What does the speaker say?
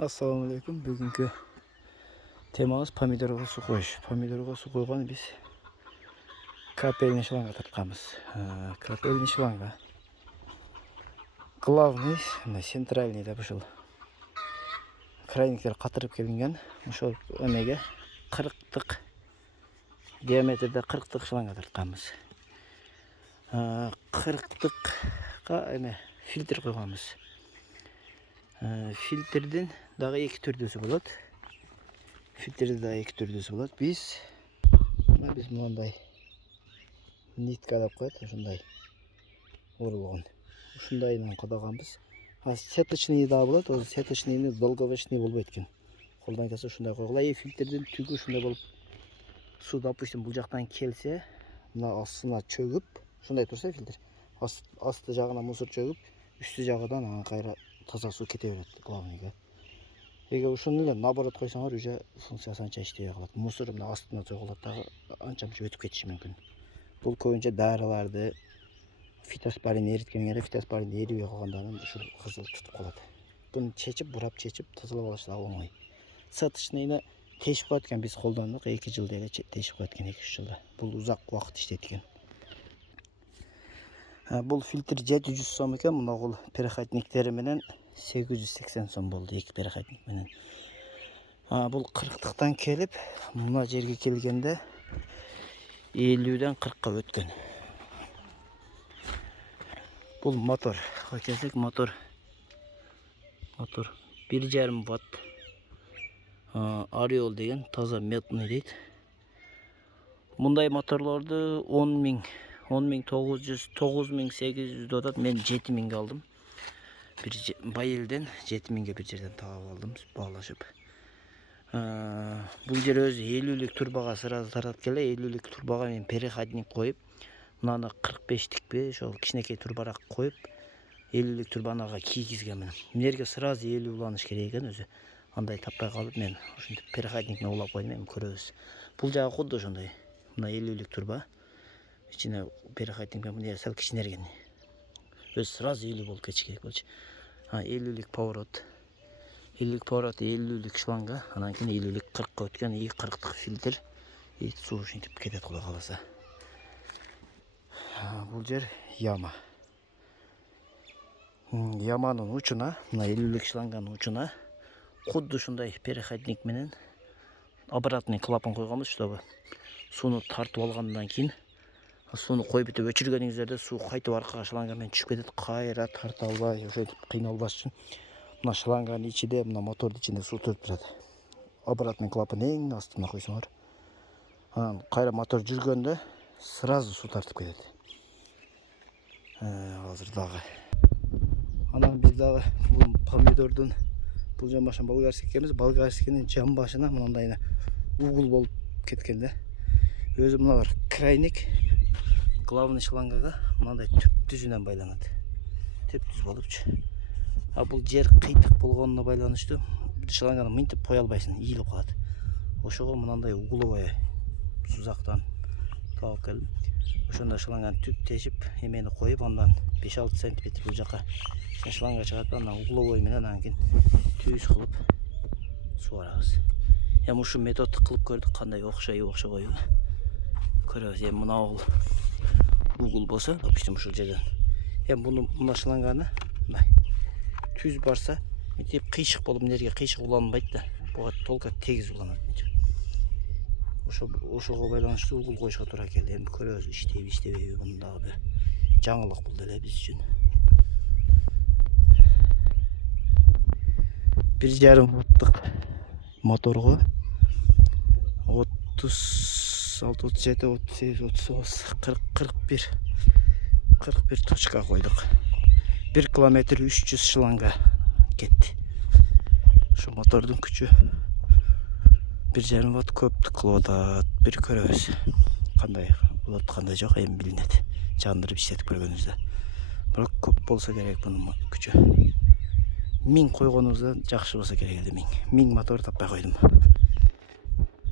Assalamu alaikum. Bugünkü temamız pomidorga su koyuş. Pomidorga su koygan biz kapelini şılanga tartkamız. Kapelini şılanga. Главный, центральный да бушыл. Крайниктер қатырып келінген. Ошол эмеге 40-тык диаметрде 40-тык шылanga тартканбыз. 40-тыкка эме фильтр койганбыз. Фильтрдин дагы эки түрдөсү болот. Фильтрде дагы эки түрдөсү болот. Биз мындай нитка деп коет, ушундай урулган. Ушундайдан кадаганбыз. Сеточный да болот. О сеточныйны долговечный болбойт экен. Колдон келсе ушундай койгула. Фильтрдин түгү ушундай болуп суу, допустим, бул жактан келсе, мына астына чөгүп, ушундай турса фильтр. Асты жагына мусор чөгүп, үстү жагыдан ага кайра таза суу кете берет главныйга. Эгер ушуну эле наоборот койсоңор, уже функциясы анча иштебей калат. Мусор мына астына чөгүлөт дагы анча-мынча өтүп кетиши мүмкүн. Бул көбүнчө дарыларды фитоспорин эриткенге эле фитоспорин эрибей калгандан ушул кызыл тутуп калат. Буну чечип, бурап чечип тазалап алыш да оңой. Сатычныйны тешип коет экен, биз колдондук 2 жылда эле тешип коет экен, 2-3 жылда. Бул узак убакыт иштейт экен. Бул фильтр 700 сом экен, мына бул переходниктери менен 880 сом болду, эки переходник менен. Бул 40-тыктан келип, мына жерге келгенде 50ден 40ка өткөн. Бул мотор. Келсек, мотор 1,5 ватт. Ариол деген таза медный дейт. Мындай моторлорду 10.900-9.800 атат. Мен 7.000 алдым. Bir bayıldan 7.000'e bir жерден таап алдым, баалашып. Бул жер өзү 50'лик турбага сразу таратып келе, 50'лик турбага мен переходник коюп, мынаны 45'тикпи, ошол кичинекей турбараак коюп, 50'лик турбанага кийгизгенмин. Эмнеге сразу 50 уланыш керек экен өзү. Андай таппай калып, мен ушинтип переходник менен улап койдум, эми көрөбүз. Бул жагы кудду ошондой. Мына 50'лик турба. İçine переходник менен мына сал кичинерген. Өз сразу 50 болуп кетиш керек болчу. 50'lik поворот. 50'lik поворот, 50'lik шланга, анан кийин 50'lik 40ка өткөн, 40'тык фильтр. Суу ушинтип кетет кудай каласа. Бул жер яма. Яманын учуна, мына 50'lik шланганын учуна кудду ушундай переходник менен обратный клапан койгонбуз, чтобы сууну тартып алгандан кийин сууну коюп бүтүп өчүргөнүңүздөрдө суу кайтып аркага шланга менен түшүп кетет, кайра тарта албай, ошентип кыйналбаш үчүн мына шланганын ичинде, мына мотордун ичинде суу туруп турат. Обратный клапан эң астына койсоңор, анан кайра мотор жүргөндө сразу суу тартып кетет. Азыр дагы. Анан биз дагы бул помидордун бул жан башына болгарский экенбиз. Болгарскийнин жан башына мындай угол болуп кеткен да. Өзү мына крайник главный шлангага мындай түп түзүнөн байланат. Түп түз болупчу. Бул жер кыйтык болгонуна байланыштуу шланганы мынтип кое албайсың, ийилип калат. Ошого мындай угловой сузактан таап келдим. Ошондо шланганы түп тешип, эмени коюп, андан 5-6 см бул жака шланга чыгат, андан угловой менен анан кийин түз кылып суарабыз. Эми ушу методду кылып көрдүк, кандай окшобойбу. Көрөбүз. Эми мына угол болсо, допустим, ушул жерден. Эми мына шланганы мындай түз барса, мынтип кыйшык болуп, эмнеге кыйшык уланбайт да. Буга толка тегиз уланат. Ошого байланыштуу угол коюшка туура келди. Эми көрөбүз, иштейби, иштебейби, муну дагы бир жаңылык болду эле биз үчүн. 1,5 ваттык моторго 36, 37, 38, 41 точка койдук. 1 километр 300 шланга кетти. Шу мотордун күчү 1,5 ватт көптүк кылып атат. Бир көрөбүз. Кандай болот, кандай жок, эми билинет. Жандырып иштетип көргөнүбүздө. Бирок көп болсо керек бунун күчү. 1000 койгонубузда жакшы болсо керек эле, 1000 мотор таппай койдум.